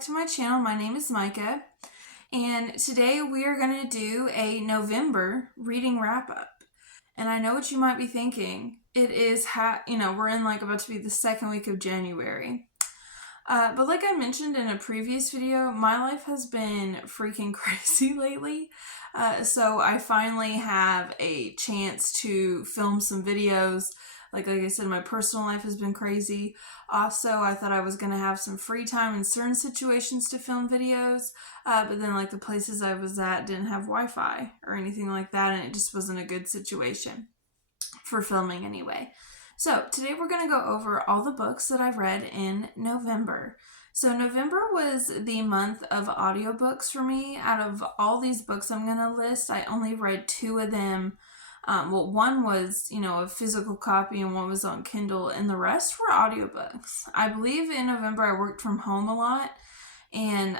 back to my channel. My name is Micah, and today we are going to do a November reading wrap-up. And I know what you might be thinking. It is, we're in about to be the second week of January. But like I mentioned in a previous video, my life has been freaking crazy lately. So I finally have a chance to film some videos. Like I said, my personal life has been crazy. Also, I thought I was going to have some free time in certain situations to film videos. But then the places I was at didn't have Wi-Fi or anything like that. And it just wasn't a good situation for filming anyway. So today we're going to go over all the books that I've read in November. So November was the month of audiobooks for me. Out of all these books I'm going to list, I only read 2 of them. One was, a physical copy and one was on Kindle, and the rest were audiobooks. I believe in November I worked from home a lot, and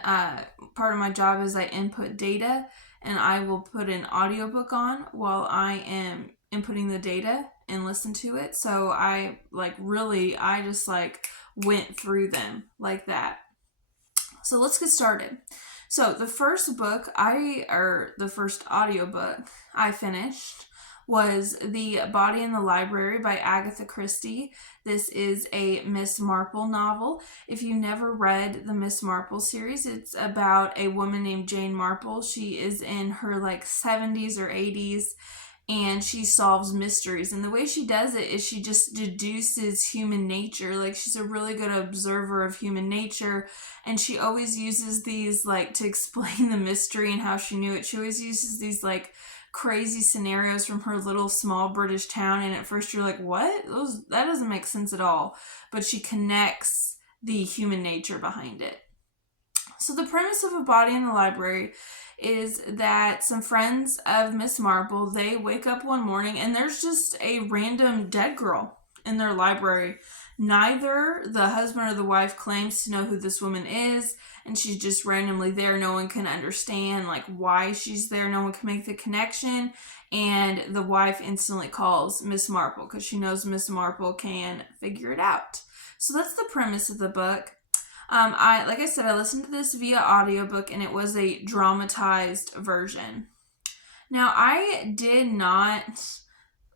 part of my job is I input data, and I will put an audiobook on while I am inputting the data and listen to it. So I just went through them like that. So let's get started. So the first audiobook I finished was The Body in the Library by Agatha Christie. This is a Miss Marple novel. If you never read the Miss Marple series, it's about a woman named Jane Marple. She is in her 70s or 80s, and she solves mysteries. And the way she does it is she just deduces human nature. She's a really good observer of human nature, and she always uses these, to explain the mystery and how she knew it. She always uses these, crazy scenarios from her little small British town, and at first you're like, what? That doesn't make sense at all. But she connects the human nature behind it. So the premise of A Body in the Library is that some friends of Miss Marple, they wake up one morning and there's just a random dead girl in their library. Neither the husband or the wife claims to know who this woman is, and she's just randomly there. No one can understand why she's there. No one can make the connection, and the wife instantly calls Miss Marple because she knows Miss Marple can figure it out. So that's the premise of the book. I listened to this via audiobook, and it was a dramatized version. Now, I did not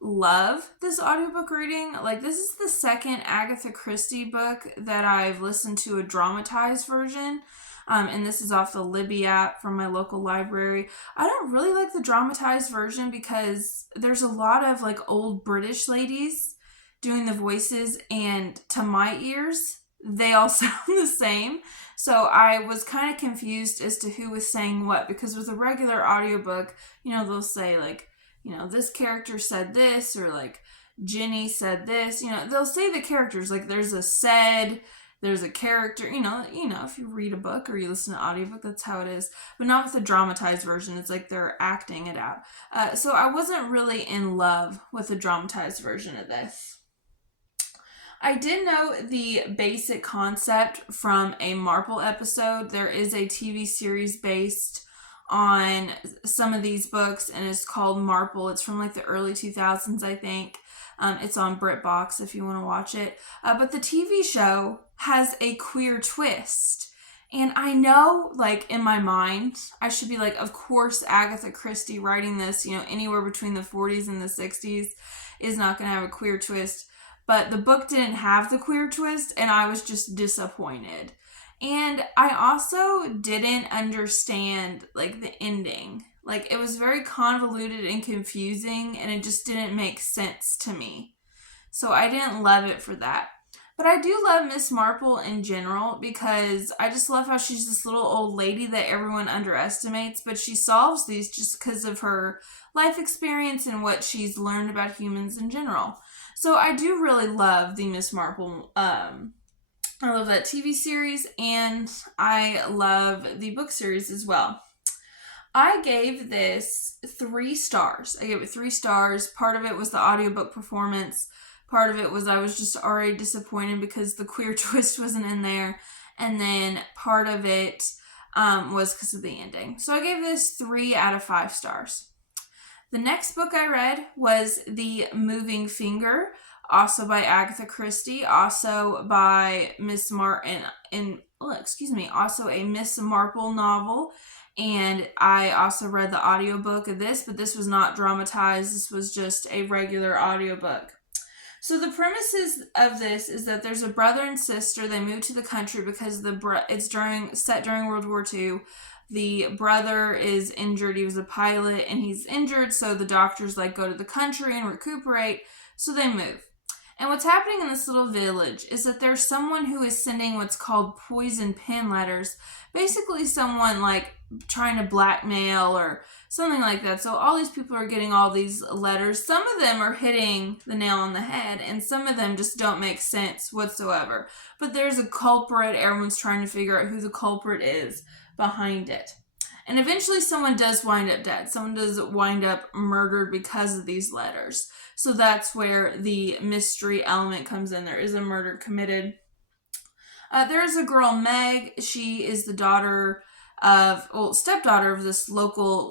love this audiobook reading. This is the second Agatha Christie book that I've listened to a dramatized version. And this is off the Libby app from my local library. I don't really like the dramatized version because there's a lot of old British ladies doing the voices, and to my ears, they all sound the same. So I was kind of confused as to who was saying what, because with a regular audiobook, they'll say this character said this, or Ginny said this. They'll say the characters, there's a said, there's a character, if you read a book or you listen to audiobook, that's how it is. But not with the dramatized version. It's they're acting it out. So I wasn't really in love with the dramatized version of this. I did know the basic concept from a Marple episode. There is a TV series based on some of these books, and it's called Marple. It's from the early 2000s, I think. It's on BritBox if you want to watch it. But the TV show has a queer twist. And I know, in my mind, I should be of course Agatha Christie writing this, anywhere between the 40s and the 60s is not going to have a queer twist. But the book didn't have the queer twist, and I was just disappointed. And I also didn't understand, the ending. It was very convoluted and confusing, and it just didn't make sense to me. So I didn't love it for that. But I do love Miss Marple in general, because I just love how she's this little old lady that everyone underestimates, but she solves these just because of her life experience and what she's learned about humans in general. So I do really love the Miss Marple. I love that TV series, and I love the book series as well. I gave this 3 stars. I gave it 3 stars. Part of it was the audiobook performance. Part of it was I was just already disappointed because the queer twist wasn't in there. And then part of it was because of the ending. So I gave this 3 out of 5 stars. The next book I read was The Moving Finger, also by Agatha Christie, also by Miss Martin, and also a Miss Marple novel. And I also read the audiobook of this, but this was not dramatized. This was just a regular audiobook. So the premises of this is that there's a brother and sister. They move to the country because it's set during World War II. The brother is injured. He was a pilot and he's injured. So the doctors go to the country and recuperate. So they move. And what's happening in this little village is that there's someone who is sending what's called poison pen letters. Basically someone trying to blackmail or something like that. So all these people are getting all these letters. Some of them are hitting the nail on the head and some of them just don't make sense whatsoever. But there's a culprit. Everyone's trying to figure out who the culprit is behind it. And eventually someone does wind up dead. Someone does wind up murdered because of these letters. So that's where the mystery element comes in. There is a murder committed. There is a girl, Meg. She is the stepdaughter of this local,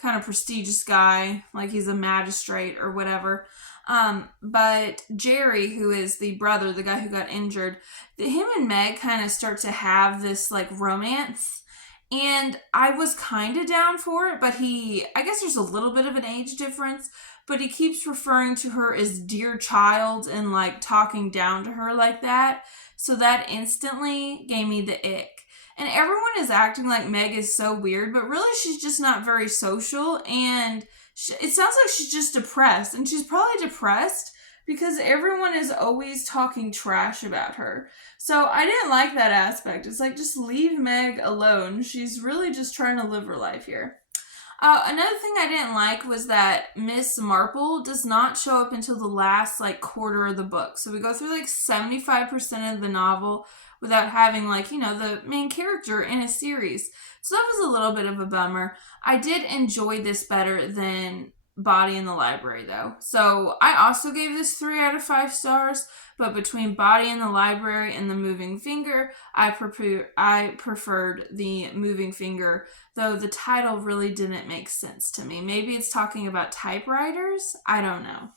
kind of prestigious guy. He's a magistrate or whatever. But Jerry, who is the brother, the guy who got injured, him and Meg kind of start to have this, romance. And I was kind of down for it, but I guess there's a little bit of an age difference, but he keeps referring to her as dear child and talking down to her like that. So that instantly gave me the ick. And everyone is acting like Meg is so weird, but really she's just not very social. And it sounds like she's just depressed. And she's probably depressed because everyone is always talking trash about her. So I didn't like that aspect. It's just leave Meg alone. She's really just trying to live her life here. Another thing I didn't like was that Miss Marple does not show up until the last quarter of the book. So we go through 75% of the novel without having the main character in a series. So that was a little bit of a bummer. I did enjoy this better than Body in the Library though. So I also gave this 3 out of 5 stars, but between Body in the Library and The Moving Finger, I preferred The Moving Finger, though the title really didn't make sense to me. Maybe it's talking about typewriters? I don't know.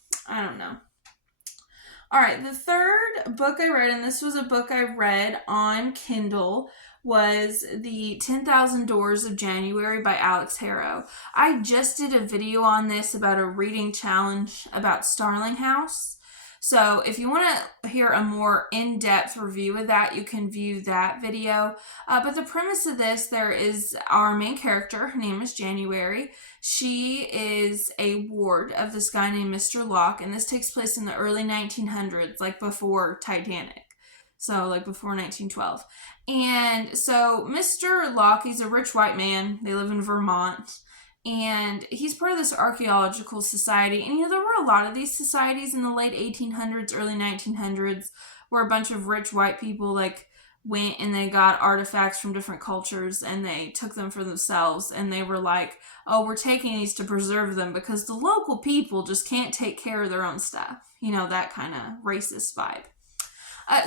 All right, the third book I read, and this was a book I read on Kindle, was the 10,000 Doors of January by Alix Harrow. I just did a video on this about a reading challenge about Starling House. So if you want to hear a more in-depth review of that, you can view that video. But the premise of this, there is our main character. Her name is January. She is a ward of this guy named Mr. Locke, and this takes place in the early 1900s, before Titanic. So, before 1912. And so Mr. Locke, he's a rich white man. They live in Vermont. And he's part of this archaeological society. And, there were a lot of these societies in the late 1800s, early 1900s, where a bunch of rich white people, went and they got artifacts from different cultures and they took them for themselves. And they were like, oh, we're taking these to preserve them because the local people just can't take care of their own stuff. That kind of racist vibe.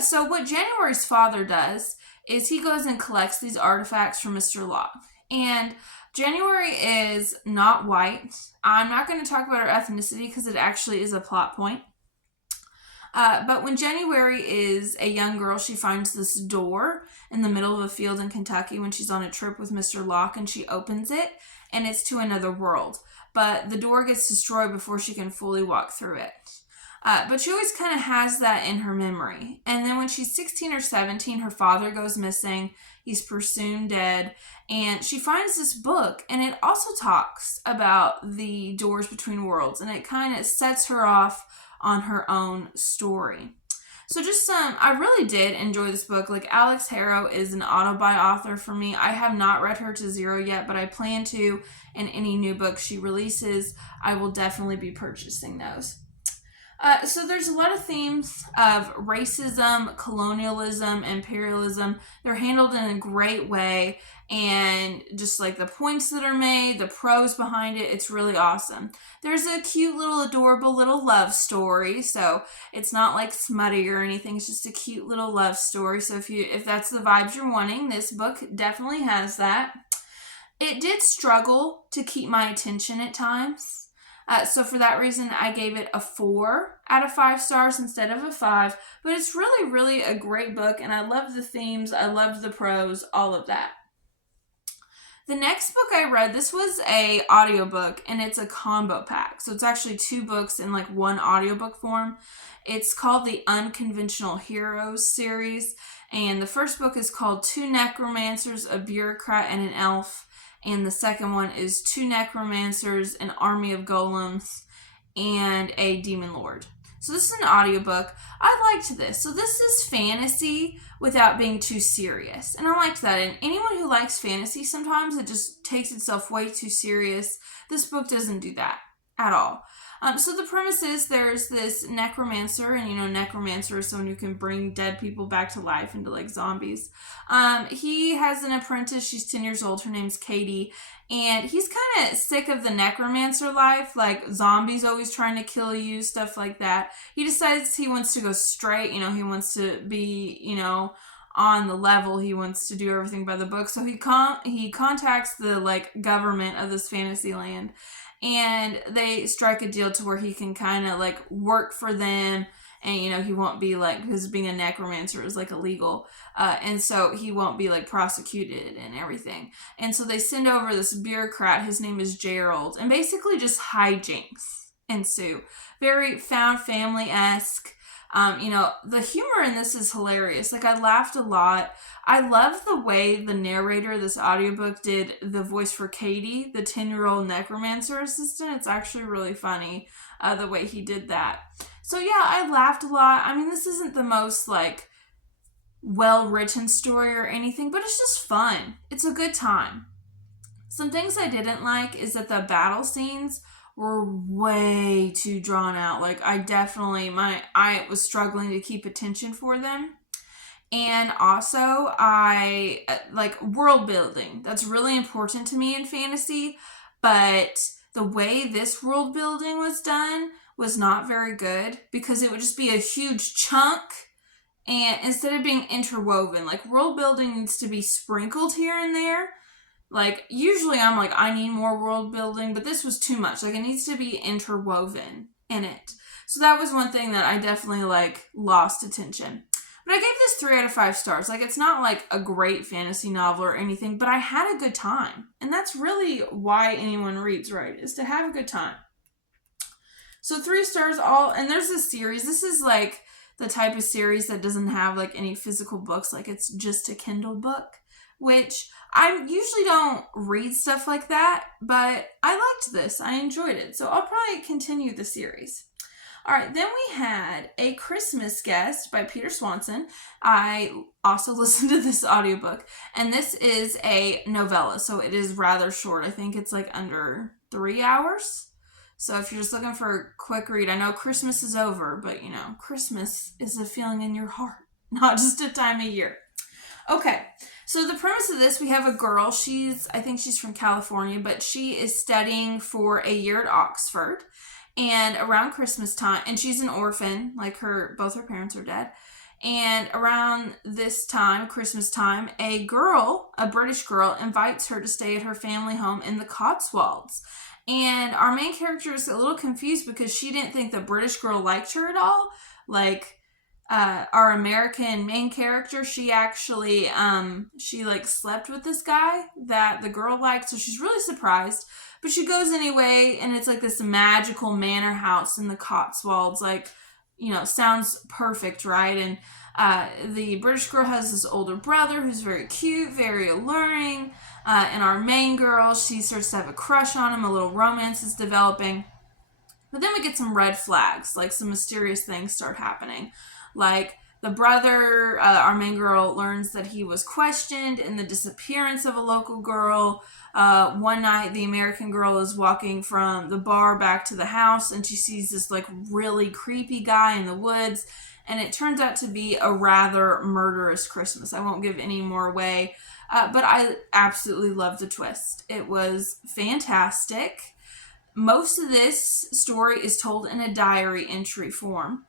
So what January's father does is he goes and collects these artifacts from Mr. Locke. And January is not white. I'm not going to talk about her ethnicity because it actually is a plot point. But when January is a young girl, she finds this door in the middle of a field in Kentucky when she's on a trip with Mr. Locke, and she opens it, and it's to another world. But the door gets destroyed before she can fully walk through it. But she always kind of has that in her memory. And then when she's 16 or 17, her father goes missing. He's presumed dead. And she finds this book, and it also talks about the doors between worlds. And it kind of sets her off on her own story. So I really did enjoy this book. Alix Harrow is an auto-buy author for me. I have not read her to zero yet, but I plan to. And any new books she releases, I will definitely be purchasing those. So there's a lot of themes of racism, colonialism, imperialism. They're handled in a great way, and just the points that are made, the prose behind it, it's really awesome. There's a cute little adorable little love story, so it's not smutty or anything. It's just a cute little love story. So if that's the vibes you're wanting, this book definitely has that. It did struggle to keep my attention at times. So for that reason, I gave it a 4 out of 5 stars instead of a 5. But it's really, really a great book, and I love the themes, I loved the prose, all of that. The next book I read, this was a audiobook, and it's a combo pack. So it's actually 2 books in like one audiobook form. It's called the Unconventional Heroes series, and the first book is called 2 Necromancers, a Bureaucrat, and an Elf. And the second one is 2 Necromancers, an Army of Golems, and a Demon Lord. So this is an audiobook. I liked this. So this is fantasy without being too serious. And I liked that. And anyone who likes fantasy, sometimes it just takes itself way too serious. This book doesn't do that at all. So the premise is there's this necromancer, and necromancer is someone who can bring dead people back to life into like zombies. He has an apprentice. She's 10 years old. Her name's Katie. And he's kind of sick of the necromancer life, like zombies always trying to kill you, stuff like that. He decides he wants to go straight. He wants to be, on the level. He wants to do everything by the book. So he contacts the like government of this fantasy land. And they strike a deal to where he can kind of like work for them. And, he won't be like, because being a necromancer is like illegal. And so he won't be like prosecuted and everything. And so they send over this bureaucrat. His name is Gerald. And basically just hijinks ensue. Very found family-esque. The humor in this is hilarious. Like, I laughed a lot. I love the way the narrator of this audiobook did the voice for Katie, the 10-year-old necromancer assistant. It's actually really funny, the way he did that. So yeah, I laughed a lot. I mean, this isn't the most, like, well-written story or anything, but it's just fun. It's a good time. Some things I didn't like is that the battle scenes were way too drawn out. Like, I was struggling to keep attention for them. And also, I like world building. That's really important to me in fantasy, but the way this world building was done was not very good, because it would just be a huge chunk, and instead of being interwoven, like world building needs to be sprinkled here and there. Like, usually I'm like, I need more world building, but this was too much. Like, it needs to be interwoven in it. So that was one thing that I definitely like lost attention. But I gave this 3 out of 5 stars. Like, it's not like a great fantasy novel or anything, but I had a good time. And that's really why anyone reads, right? Is to have a good time. So 3 stars all, and there's a series. This is like the type of series that doesn't have like any physical books. Like, it's just a Kindle book, which I usually don't read stuff like that, but I liked this. I enjoyed it. So I'll probably continue the series. All right, then we had A Christmas Guest by Peter Swanson. I also listened to this audiobook, and this is a novella, so it is rather short. I think it's like under 3 hours. So if you're just looking for a quick read, I know Christmas is over, but Christmas is a feeling in your heart, not just a time of year. Okay, so the premise of this, we have a girl. I think she's from California, but she is studying for a year at Oxford. And around Christmas time, and she's an orphan, like both her parents are dead. And around this time, Christmas time, a British girl, invites her to stay at her family home in the Cotswolds. And our main character is a little confused because she didn't think the British girl liked her at all. Like, our American main character, she actually, she like slept with this guy that the girl liked. So she's really surprised. But she goes anyway, and it's like this magical manor house in the Cotswolds. Like, sounds perfect, right? And the British girl has this older brother who's very cute, very alluring. And our main girl, she starts to have a crush on him. A little romance is developing. But then we get some red flags, like some mysterious things start happening. Like, the brother, our main girl, learns that he was questioned in the disappearance of a local girl. One night, the American girl is walking from the bar back to the house, and she sees this like really creepy guy in the woods, and it turns out to be a rather murderous Christmas. I won't give any more away, but I absolutely love the twist. It was fantastic. Most of this story is told in a diary entry form.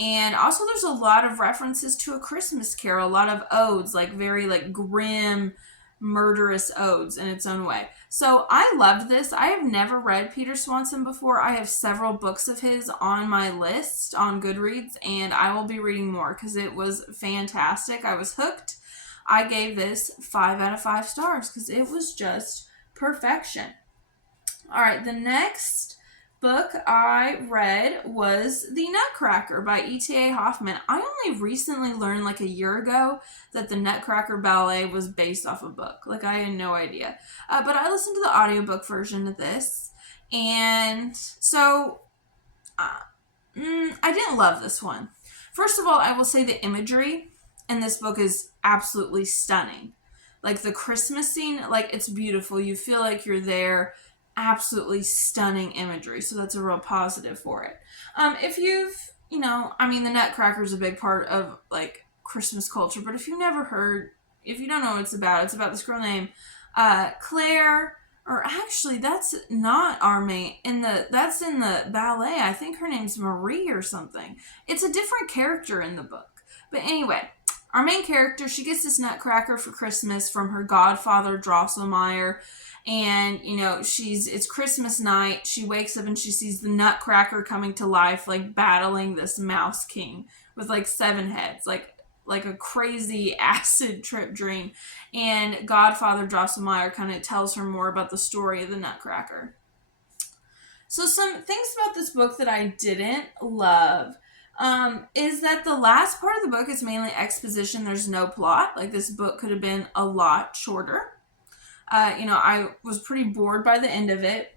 And also there's a lot of references to A Christmas Carol, a lot of odes, like very like grim, murderous odes in its own way. So I loved this. I have never read Peter Swanson before. I have several books of his on my list on Goodreads, and I will be reading more because it was fantastic. I was hooked. I gave this 5 out of 5 stars because it was just perfection. All right, the next book I read was The Nutcracker by ETA Hoffmann. I only recently learned like a year ago that the Nutcracker ballet was based off a book. Like, I had no idea. But I listened to the audiobook version of this, and so I didn't love this one. First of all, I will say the imagery in this book is absolutely stunning. Like, the Christmas scene, like, it's beautiful. You feel like you're there. Absolutely stunning imagery, so that's a real positive for it. If you've, the Nutcracker is a big part of, like, Christmas culture, but if you don't know what it's about this girl named Claire, or actually, that's not our main, that's in the ballet. I think her name's Marie or something. It's a different character in the book. But anyway, our main character, she gets this Nutcracker for Christmas from her godfather, Drosselmeyer. And, it's Christmas night. She wakes up and she sees the Nutcracker coming to life, like battling this Mouse King with like 7 heads, like a crazy acid trip dream. And Godfather Drosselmeyer kind of tells her more about the story of the Nutcracker. So some things about this book that I didn't love is that the last part of the book is mainly exposition. There's no plot. Like, this book could have been a lot shorter. I was pretty bored by the end of it.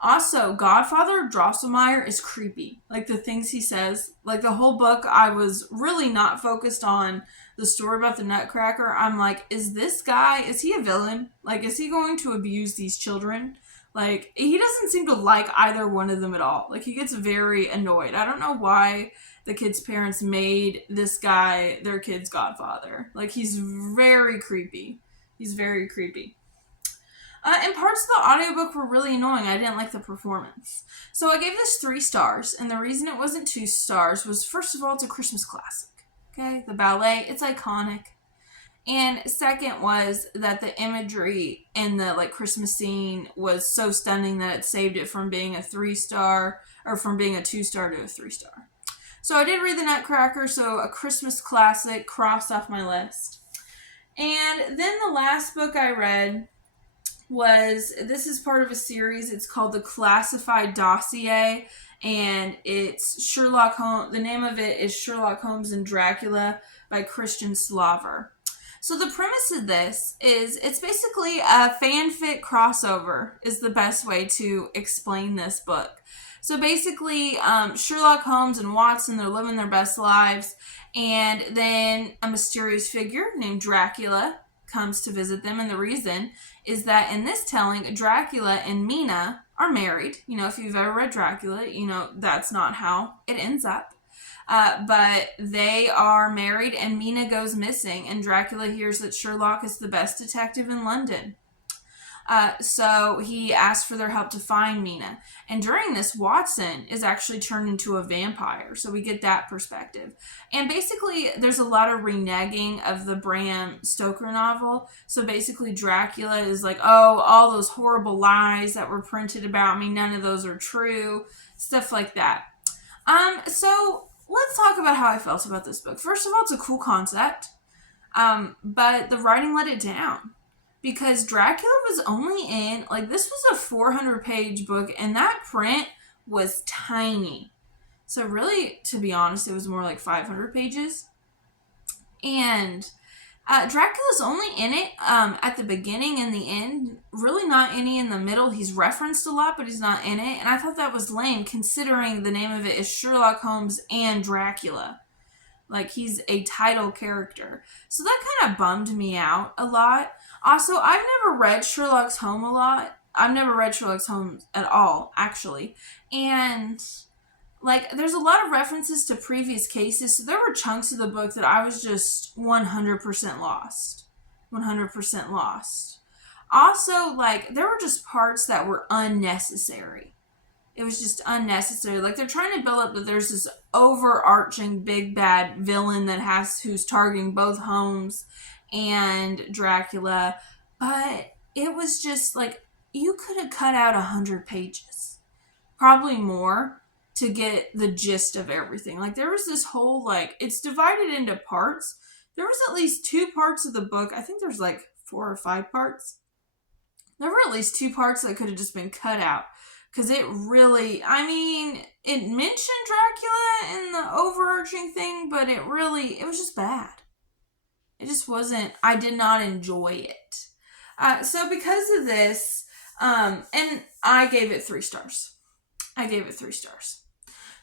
Also, Godfather Drosselmeyer is creepy. Like, the things he says. Like, the whole book, I was really not focused on the story about the Nutcracker. I'm like, is he a villain? Like, is he going to abuse these children? Like, he doesn't seem to like either one of them at all. Like, he gets very annoyed. I don't know why the kids' parents made this guy their kid's godfather. Like, he's very creepy. He's very creepy. And parts of the audiobook were really annoying. I didn't like the performance. So I gave this 3 stars. And the reason it wasn't 2 stars was, first of all, it's a Christmas classic. Okay? The ballet, it's iconic. And second was that the imagery in the Christmas scene was so stunning that it saved it from being a 3-star, or from being a 2-star to a 3-star. So I did read the Nutcracker, so a Christmas classic, crossed off my list. And then the last book I read this is part of a series. It's called The Classified Dossier, and it's Sherlock Holmes. The name of it is Sherlock Holmes and Dracula by Christian Klaver. So the premise of this is it's basically a fanfic crossover is the best way to explain this book. So basically, Sherlock Holmes and Watson, they're living their best lives, and then a mysterious figure named Dracula comes to visit them, and the reason is that in this telling, Dracula and Mina are married. If you've ever read Dracula, that's not how it ends up. But they are married, and Mina goes missing, and Dracula hears that Sherlock is the best detective in London. So he asks for their help to find Mina. And during this, Watson is actually turned into a vampire. So we get that perspective. And basically, there's a lot of reneging of the Bram Stoker novel. So basically, Dracula is like, oh, all those horrible lies that were printed about me, none of those are true. Stuff like that. So let's talk about how I felt about this book. First of all, it's a cool concept. But the writing let it down. Because Dracula was only in, this was a 400-page book, and that print was tiny. So really, to be honest, it was more like 500 pages. And Dracula's only in it at the beginning and the end. Really not any in the middle. He's referenced a lot, but he's not in it. And I thought that was lame, considering the name of it is Sherlock Holmes and Dracula. He's a title character. So that kind of bummed me out a lot. Also, I've never read Sherlock Holmes a lot. I've never read Sherlock Holmes at all, actually. And, there's a lot of references to previous cases. So there were chunks of the book that I was just 100% lost. 100% lost. Also, there were just parts that were unnecessary. It was just unnecessary. They're trying to build up that there's this overarching big bad villain who's targeting both Holmes and Dracula. but it was just like, you could have cut out 100 pages, probably more, to get the gist of everything. Like, there was this whole, like, it's divided into parts. There was at least 2 parts of the book. I think there's like 4 or 5 parts. There were at least 2 parts that could have just been cut out. Because it really, I mean, it mentioned Dracula in the overarching thing, but it was just bad. It just wasn't, I did not enjoy it. So because of this, and I gave it 3 stars.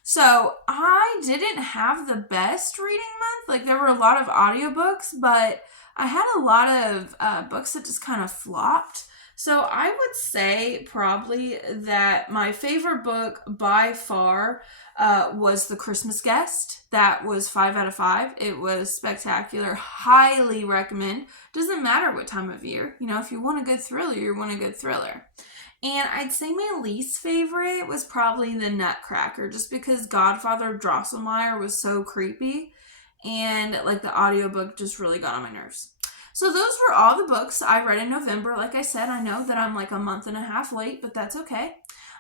So I didn't have the best reading month. Like, there were a lot of audiobooks, but I had a lot of books that just kind of flopped. So I would say probably that my favorite book by far was The Christmas Guest. That was 5 out of 5. It was spectacular. Highly recommend. Doesn't matter what time of year. You know, if you want a good thriller, you want a good thriller. And I'd say my least favorite was probably The Nutcracker, just because Godfather Drosselmeyer was so creepy, and like the audiobook just really got on my nerves. So those were all the books I read in November. Like I said, I know that I'm like a month and a half late, but that's okay.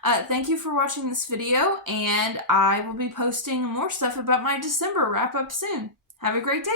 Thank you for watching this video, and I will be posting more stuff about my December wrap-up soon. Have a great day.